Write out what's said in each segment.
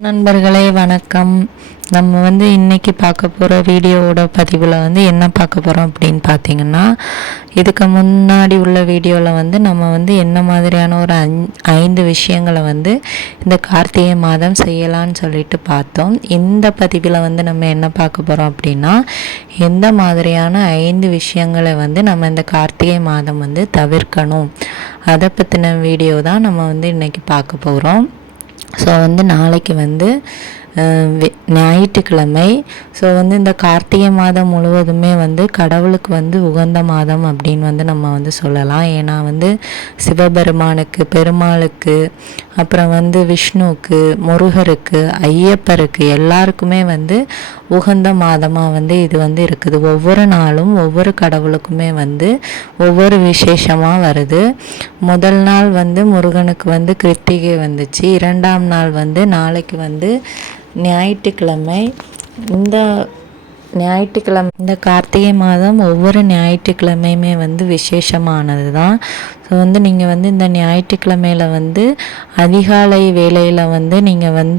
நண்பர்களே வணக்கம். நம்ம இன்னைக்கு பார்க்க போகிற வீடியோவோட பதிவில் என்ன பார்க்க போகிறோம் அப்படின்னு பார்த்தீங்கன்னா, இதுக்கு முன்னாடி உள்ள வீடியோவில் நம்ம என்ன மாதிரியான ஒரு 5 விஷயங்களை இந்த கார்த்திகை மாதம் செய்யலான்னு சொல்லிட்டு பார்த்தோம். இந்த பதிவில் நம்ம என்ன பார்க்க போகிறோம் அப்படின்னா, எந்த மாதிரியான 5 விஷயங்களை நம்ம இந்த கார்த்திகை மாதம் தவிர்க்கணும், அதை பற்றின வீடியோ தான் நம்ம இன்னைக்கு பார்க்க போகிறோம். ஸோ நாளைக்கு ஞாயிற்றுக்கிழமை. ஸோ இந்த கார்த்திகை மாதம் முழுவதுமே கடவுளுக்கு உகந்த மாதம் அப்படின்னு நம்ம சொல்லலாம். ஏன்னா சிவபெருமானுக்கு, பெருமாளுக்கு, அப்புறம் விஷ்ணுவுக்கு, முருகருக்கு, ஐயப்பருக்கு எல்லாருக்குமே உகந்த மாதமாக இது இருக்குது. ஒவ்வொரு நாளும் ஒவ்வொரு கடவுளுக்குமே ஒவ்வொரு விசேஷமாக வருது. முதல் நாள் முருகனுக்கு கிருத்திகை வந்துச்சு. 2ஆம் நாள் நாளைக்கு ஞாயிற்றுக்கிழமை. இந்த கார்த்திகை மாதம் ஒவ்வொரு ஞாயிற்றுக்கிழமையுமே விசேஷமானது தான். ஸோ நீங்கள் இந்த ஞாயிற்றுக்கிழமையில் அதிகாலை வேளையில் நீங்கள்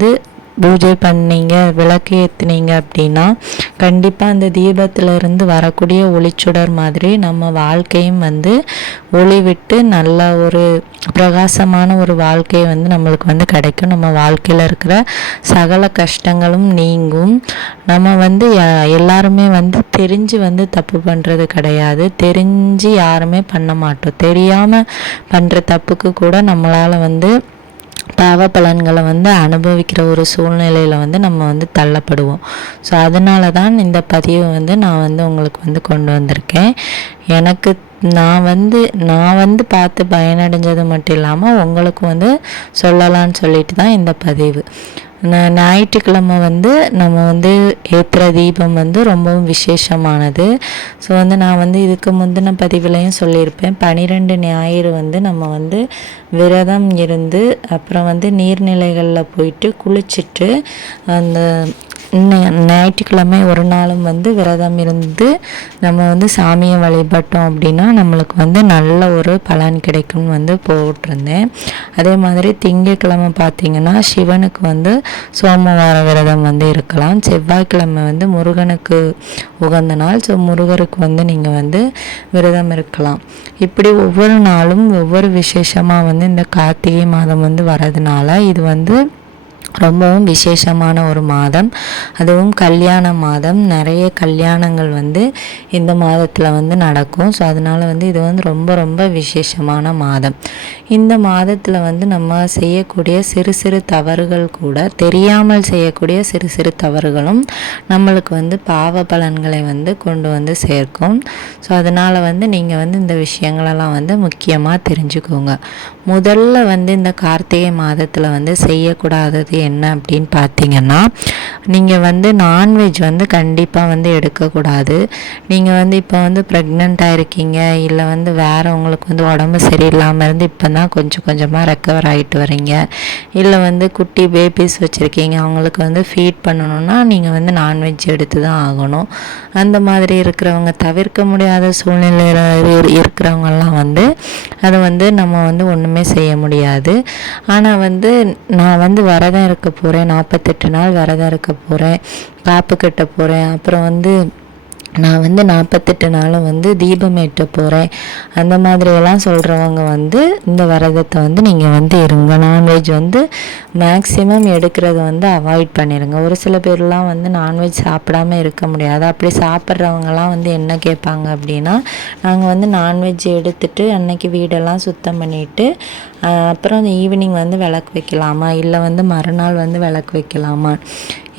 பூஜை பண்ணீங்க, விளக்கு ஏற்றுனீங்க அப்படின்னா கண்டிப்பாக அந்த தீபத்திலிருந்து வரக்கூடிய ஒளிச்சுடர் மாதிரி நம்ம வாழ்க்கையும் ஒளி விட்டு நல்ல ஒரு பிரகாசமான ஒரு வாழ்க்கை நம்மளுக்கு கிடைக்கும். நம்ம வாழ்க்கையில் இருக்கிற சகல கஷ்டங்களும் நீங்கும். நம்ம எல்லாருமே தெரிஞ்சு தப்பு பண்ணுறது கிடையாது. தெரிஞ்சு யாருமே பண்ண மாட்டோம். தெரியாமல் பண்ணுற தப்புக்கு கூட நம்மளால் பாவ பலன்களை அனுபவிக்கிற ஒரு சூழ்நிலையில் நம்ம தள்ளப்படுவோம். ஸோ அதனால தான் இந்த பதிவை நான் உங்களுக்கு கொண்டு வந்திருக்கேன். எனக்கு நான் பார்த்து பயனடைஞ்சது மட்டும் இல்லாமல் உங்களுக்கு சொல்லலான்னு சொல்லிட்டு தான் இந்த பதிவு. ஞாயிற்றுக்கிழமை நம்ம ஏற்றுற தீபம் ரொம்பவும் விசேஷமானது. ஸோ நான் இதுக்கு முந்தின பதிவுலையும் சொல்லியிருப்பேன். 12 ஞாயிறு நம்ம விரதம் இருந்து அப்புறம் நீர்நிலைகளில் போயிட்டு குளிச்சுட்டு அந்த ஞாயிற்றுக்கிழமை ஒரு நாளும் விரதம் இருந்து நம்ம சாமியை வழிபட்டோம் அப்படின்னா நம்மளுக்கு நல்ல ஒரு பலன் கிடைக்கும்னு போட்டிருந்தேன். அதே மாதிரி திங்கட்கிழமை பார்த்திங்கன்னா சிவனுக்கு சோமவார விரதம் இருக்கலாம். செவ்வாய்க்கிழமை முருகனுக்கு உகந்த நாள். ஸோ முருகருக்கு நீங்கள் விரதம் இருக்கலாம். இப்படி ஒவ்வொரு நாளும் ஒவ்வொரு விசேஷமாக இந்த கார்த்திகை மாதம் வரதுனால இது ரொம்பவும் விசேஷமான ஒரு மாதம். அதுவும் கல்யாண மாதம். நிறைய கல்யாணங்கள் இந்த மாதத்தில் நடக்கும். ஸோ அதனால் இது ரொம்ப ரொம்ப விசேஷமான மாதம். இந்த மாதத்தில் நம்ம செய்யக்கூடிய சிறு சிறு தவறுகள் கூட, தெரியாமல் செய்யக்கூடிய சிறு சிறு தவறுகளும் நம்மளுக்கு பாவ பலன்களை கொண்டு சேர்க்கும். ஸோ அதனால் நீங்கள் இந்த விஷயங்களெல்லாம் முக்கியமாக தெரிஞ்சுக்கோங்க. முதல்ல இந்த கார்த்திகை மாதத்தில் செய்யக்கூடாதது என்ன அப்படின்னு பார்த்தீங்கன்னா, நீங்கள் நான்வெஜ் கண்டிப்பாக எடுக்கக்கூடாது. நீங்கள் இப்போ ப்ரெக்னெண்ட்டாக இருக்கீங்க, இல்லை வேறு உங்களுக்கு உடம்பு சரியில்லாமல் இருந்து இப்போ தான் கொஞ்சம் கொஞ்சமாக ரெக்கவர் ஆகிட்டு வரீங்க, இல்லை குட்டி பேபிஸ் வச்சுருக்கீங்க, அவங்களுக்கு ஃபீட் பண்ணணுன்னா நீங்கள் நான்வெஜ் எடுத்து தான் ஆகணும். அந்த மாதிரி இருக்கிறவங்க, தவிர்க்க முடியாத சூழ்நிலையில் இருக்கிறவங்கெல்லாம் அதை நம்ம ஒன்றுமே செய்ய முடியாது. ஆனால் நான் விரதம் இருக்க போகிறேன், 48 நாள் விரதம் இருக்க போகிறேன், காப்பு கட்ட போகிறேன், அப்புறம் நான் 48 நாளும் தீபம் ஏற்ற போகிறேன், அந்த மாதிரியெல்லாம் சொல்கிறவங்க இந்த விரதத்தை நீங்கள் இருங்க. நான்வெஜ் மேக்ஸிமம் எடுக்கிறத அவாய்ட் பண்ணிடுங்க. ஒரு சில பேர்லாம் நான்வெஜ் சாப்பிடாமல் இருக்க முடியாது. அப்படி சாப்பிட்றவங்கலாம் என்ன கேட்பாங்க அப்படின்னா, நாங்கள் நான்வெஜ் எடுத்துகிட்டு அன்னைக்கு வீடெல்லாம் சுத்தம் பண்ணிவிட்டு அப்புறம் ஈவினிங் விளக்கு வைக்கலாமா, இல்லை மறுநாள் விளக்கு வைக்கலாமா.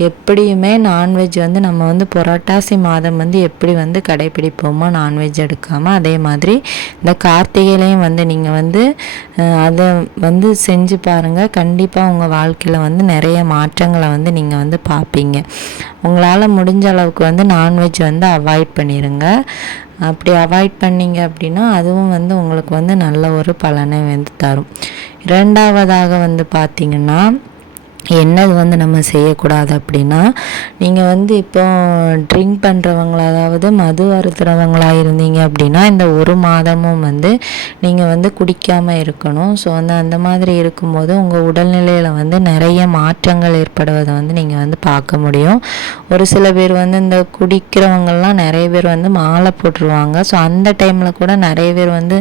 எப்படியுமே நான்வெஜ் நம்ம புரட்டாசி மாதம் எப்படி கடைப்பிடிப்போமோ நான்வெஜ் எடுக்காமல், அதே மாதிரி இந்த கார்த்திகையிலையும் நீங்கள் அதை செஞ்சு பாருங்கள். கண்டிப்பாக உங்கள் வாழ்க்கையில் நிறைய மாற்றங்களை நீங்கள் பார்ப்பீங்க. உங்களால் முடிஞ்ச அளவுக்கு நான்வெஜ் அவாய்ட் பண்ணிடுங்க. அப்படி அவாய்ட் பண்ணிங்க அப்படின்னா அதுவும் உங்களுக்கு நல்ல ஒரு பலனை தரும். இரண்டாவதாக பார்த்திங்கன்னா, என்னது வந்து நம்ம செய்யக்கூடாது அப்படின்னா, நீங்கள் வந்து இப்போ ட்ரிங்க் பண்ணுறவங்கள, அதாவது மது அருந்துறவங்களாக இருந்தீங்க அப்படின்னா இந்த 1 மாதமும் வந்து நீங்கள் வந்து குடிக்காமல் இருக்கணும். ஸோ வந்து அந்த மாதிரி இருக்கும்போது உங்கள் உடல்நிலையில் வந்து நிறைய மாற்றங்கள் ஏற்படுவதை வந்து நீங்கள் வந்து பார்க்க முடியும். ஒரு சில பேர் வந்து இந்த குடிக்கிறவங்கள்லாம் நிறைய பேர் வந்து மாலை போட்டுருவாங்க. ஸோ அந்த டைமில் கூட நிறைய பேர் வந்து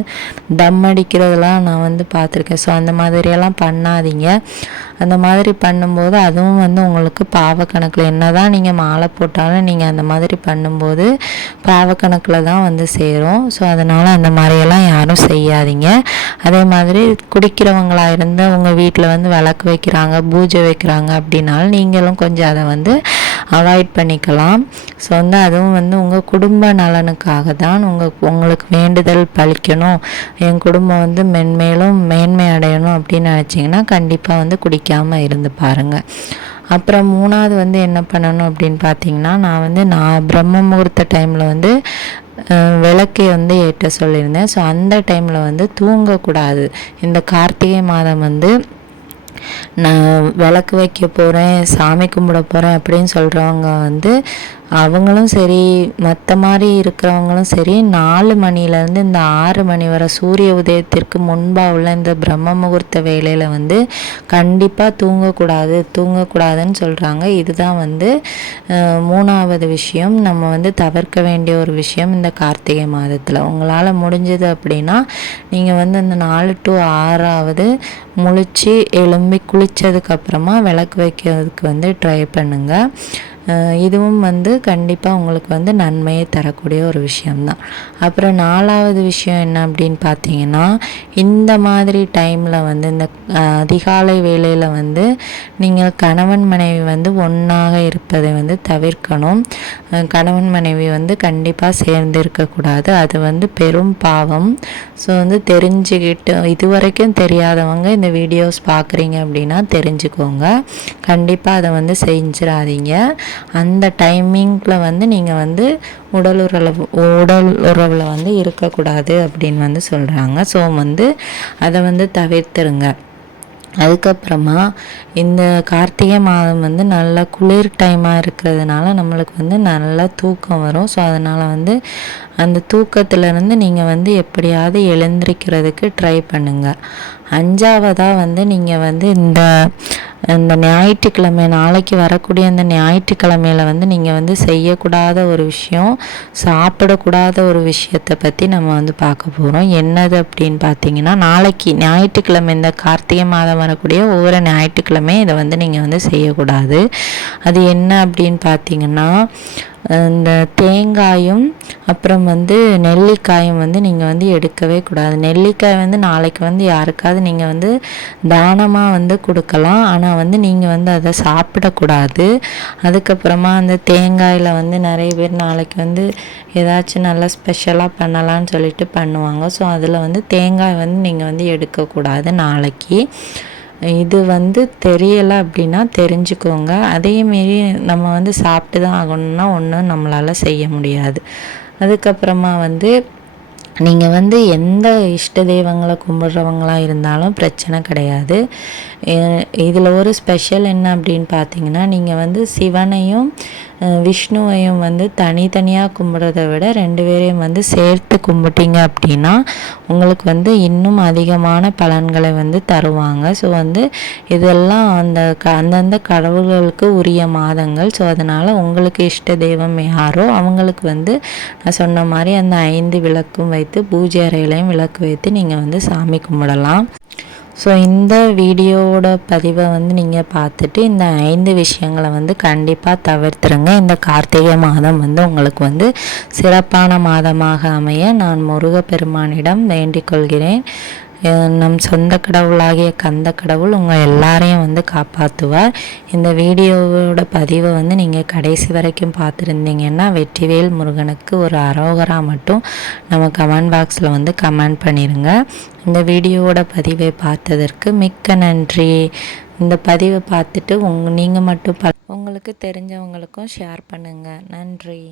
தம் அடிக்கிறதெல்லாம் நான் வந்து பார்த்துருக்கேன். ஸோ அந்த மாதிரியெல்லாம் பண்ணாதீங்க. அந்த மாதிரி பண்ணும்போது அதுவும் வந்து உங்களுக்கு பாவக்கணக்கில், என்ன தான் நீங்கள் மாலை போட்டாலும் நீங்கள் அந்த மாதிரி பண்ணும்போது பாவக்கணக்கில் தான் வந்து சேரும். ஸோ அதனால் அந்த மாதிரியெல்லாம் யாரும் செய்யாதீங்க. அதே மாதிரி குடிக்கிறவங்களாக இருந்து உங்கள் வீட்டில் வந்து விளக்கு வைக்கிறாங்க, பூஜை வைக்கிறாங்க அப்படின்னாலும் நீங்களும் கொஞ்சம் அதை வந்து அவாய்ட் பண்ணிக்கலாம். ஸோ வந்து அதுவும் வந்து உங்கள் குடும்ப நலனுக்காக தான். உங்களுக்கு வேண்டுதல் பழிக்கணும், என் குடும்பம் வந்து மென்மேலும் மேன்மை அடையணும் அப்படின்னு நினச்சிங்கன்னா கண்டிப்பாக வந்து குடிக்காமல் இருந்து பாருங்கள். அப்புறம் 3வது வந்து என்ன பண்ணணும் அப்படின்னு பார்த்தீங்கன்னா, நான் பிரம்ம முகூர்த்த டைமில் வந்து விளக்கை வந்து ஏற்ற சொல்லியிருந்தேன். ஸோ அந்த டைமில் வந்து தூங்கக்கூடாது. இந்த கார்த்திகை மாதம் வந்து நான் விளக்கு வைக்க போகிறேன், சாமி கும்பிட போகிறேன் அப்படின்னு சொல்கிறவங்க வந்து அவங்களும் சரி, மற்ற மாதிரி இருக்கிறவங்களும் சரி, 4 மணிலேருந்து இந்த 6 மணி வரை சூரிய உதயத்திற்கு முன்பாக உள்ள இந்த பிரம்ம முகூர்த்த வேளையில் வந்து கண்டிப்பாக தூங்கக்கூடாதுன்னு சொல்கிறாங்க. இதுதான் வந்து 3வது விஷயம், நம்ம வந்து தவிர்க்க வேண்டிய ஒரு விஷயம். இந்த கார்த்திகை மாதத்தில் உங்களால் முடிஞ்சது அப்படின்னா நீங்கள் வந்து இந்த 4 to 6வது முழிச்சு எழும்பி குளித்ததுக்கப்புறமா விளக்கு வைக்கிறதுக்கு வந்து ட்ரை பண்ணுங்கள். இதுவும் வந்து கண்டிப்பாக உங்களுக்கு வந்து நன்மையை தரக்கூடிய ஒரு விஷயம்தான். அப்புறம் 4வது விஷயம் என்ன அப்படின்னு பார்த்தீங்கன்னா, இந்த மாதிரி டைமில் வந்து இந்த அதிகாலை வேளையில் வந்து நீங்கள் கணவன் மனைவி வந்து ஒன்றாக இருப்பதை வந்து தவிர்க்கணும். கணவன் மனைவி வந்து கண்டிப்பாக சேர்ந்து இருக்கக்கூடாது, அது வந்து பெரும் பாவம். ஸோ வந்து தெரிஞ்சுக்கிட்டு, இதுவரைக்கும் தெரியாதவங்க இந்த வீடியோஸ் பார்க்குறீங்க அப்படின்னா தெரிஞ்சுக்கோங்க. கண்டிப்பாக அதை வந்து செஞ்சிடாதீங்க. அந்த டைமிங்கில் வந்து நீங்கள் வந்து உடல் உறவில் வந்து இருக்கக்கூடாது அப்படின்னு வந்து சொல்கிறாங்க. ஸோ வந்து அதை வந்து தவிர்த்துருங்க. அதுக்கப்புறமா இந்த கார்த்திகை மாதம் வந்து நல்ல குளிர் டைமாக இருக்கிறதுனால நம்மளுக்கு வந்து நல்லா தூக்கம் வரும். ஸோ அதனால் வந்து அந்த தூக்கத்திலேருந்து நீங்கள் வந்து எப்படியாவது எழுந்திரிக்கிறதுக்கு ட்ரை பண்ணுங்கள். 5வதாக வந்து நீங்கள் வந்து இந்த ஞாயிற்றுக்கிழமை, நாளைக்கு வரக்கூடிய இந்த ஞாயிற்றுக்கிழமையில் வந்து நீங்கள் வந்து செய்யக்கூடாத ஒரு விஷயம், சாப்பிடக்கூடாத ஒரு விஷயத்தை பற்றி நம்ம வந்து பார்க்க போகிறோம். என்னது அப்படின்னு பார்த்தீங்கன்னா, நாளைக்கு ஞாயிற்றுக்கிழமை, இந்த கார்த்திகை மாதம் வரக்கூடிய ஒவ்வொரு ஞாயிற்றுக்கிழமை இதை வந்து நீங்கள் வந்து செய்யக்கூடாது. அது என்ன அப்படின்னு பார்த்தீங்கன்னா, இந்த தேங்காயும் அப்புறம் வந்து நெல்லிக்காயும் வந்து நீங்கள் வந்து எடுக்கவே கூடாது. நெல்லிக்காய் வந்து நாளைக்கு வந்து யாருக்காவது நீங்கள் வந்து தானமாக வந்து கொடுக்கலாம், ஆனால் வந்து நீங்கள் வந்து அதை சாப்பிடக்கூடாது. அதுக்கப்புறமா அந்த தேங்காயில் வந்து நிறைய பேர் நாளைக்கு வந்து ஏதாச்சும் நல்லா ஸ்பெஷலாக பண்ணலான்னு சொல்லிட்டு பண்ணுவாங்க. ஸோ அதில் வந்து தேங்காய் வந்து நீங்கள் வந்து எடுக்கக்கூடாது நாளைக்கு. இது வந்து தெரியலை அப்படின்னா தெரிஞ்சுக்கோங்க. அதேமாரி நம்ம வந்து சாப்பிட்டு தான் ஆகணும்னா ஒன்றும் நம்மளால் செய்ய முடியாது. அதுக்கப்புறமா வந்து நீங்கள் வந்து எந்த இஷ்ட தெய்வங்களை கும்பிட்றவங்களாக இருந்தாலும் பிரச்சனை கிடையாது. இதில் ஒரு ஸ்பெஷல் என்ன அப்படின்னு பார்த்தீங்கன்னா, நீங்கள் வந்து சிவனையும் விஷ்ணுவையும் வந்து தனித்தனியாக கும்பிட்றத விட 2 பேரையும் வந்து சேர்த்து கும்பிட்டீங்க அப்படின்னா உங்களுக்கு வந்து இன்னும் அதிகமான பலன்களை வந்து தருவாங்க. ஸோ வந்து இதெல்லாம் அந்தந்த கடவுள்களுக்கு உரிய மாதங்கள். ஸோ அதனால் உங்களுக்கு இஷ்ட தெய்வம் யாரோ அவங்களுக்கு வந்து நான் சொன்ன மாதிரி அந்த 5 விளக்கும் வைத்து பூஜை அறையிலையும் விளக்கு வைத்து நீங்கள் வந்து சாமி கும்பிடலாம். ஸோ இந்த வீடியோவோட பதிவை வந்து நீங்கள் பார்த்துட்டு இந்த 5 விஷயங்களை வந்து கண்டிப்பாக தவிர்த்துருங்க. இந்த கார்த்திகை மாதம் வந்து உங்களுக்கு வந்து சிறப்பான மாதமாக அமைய நான் முருகப்பெருமானிடம் வேண்டிக் கொள்கிறேன். நம் சொந்த கடவுளாகிய கந்த கடவுள் உங்கள் எல்லாரையும் வந்து காப்பாற்றுவார். இந்த வீடியோவோட பதிவை வந்து நீங்கள் கடைசி வரைக்கும் பார்த்துருந்தீங்கன்னா வெற்றிவேல் முருகனுக்கு ஒரு அரோகரா மட்டும் நம்ம கமெண்ட் பாக்ஸில் வந்து கமெண்ட் பண்ணிடுங்க. இந்த வீடியோவோட பதிவை பார்த்ததற்கு மிக்க நன்றி. இந்த பதிவை பார்த்துட்டு நீங்கள் மட்டும் உங்களுக்கு தெரிஞ்சவங்களுக்கும் ஷேர் பண்ணுங்கள். நன்றி.